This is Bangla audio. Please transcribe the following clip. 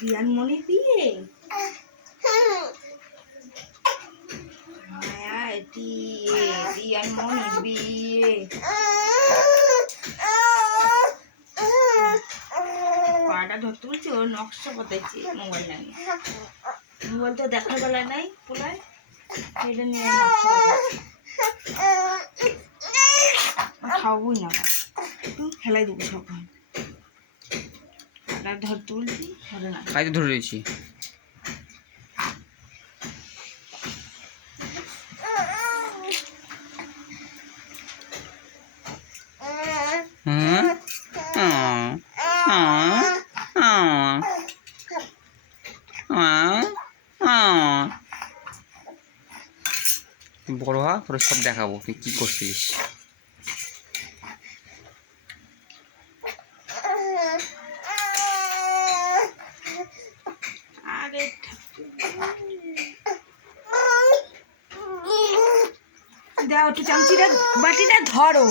বিয়ানমণির বিয়ে, বিয়ানমণির বিয়ে। পাটা ধরতে বলছি, ওর নকশা বতাইছি মোবাইল নিয়ে। মোবাইল তো দেখার বেলা নাই পোলায়, এটা নিয়ে নকশা বতাইছি। খাওয়াবই না, ফেলাই দেবো সব। পাটা ধরতে বলছি, ধরে না। তাই তো ধরে রয়েছি। বড় হওয়া তোর সব দেখাবো তুই কি করছিস। দাও একটু চামচিটা, বাটিটা ধরো।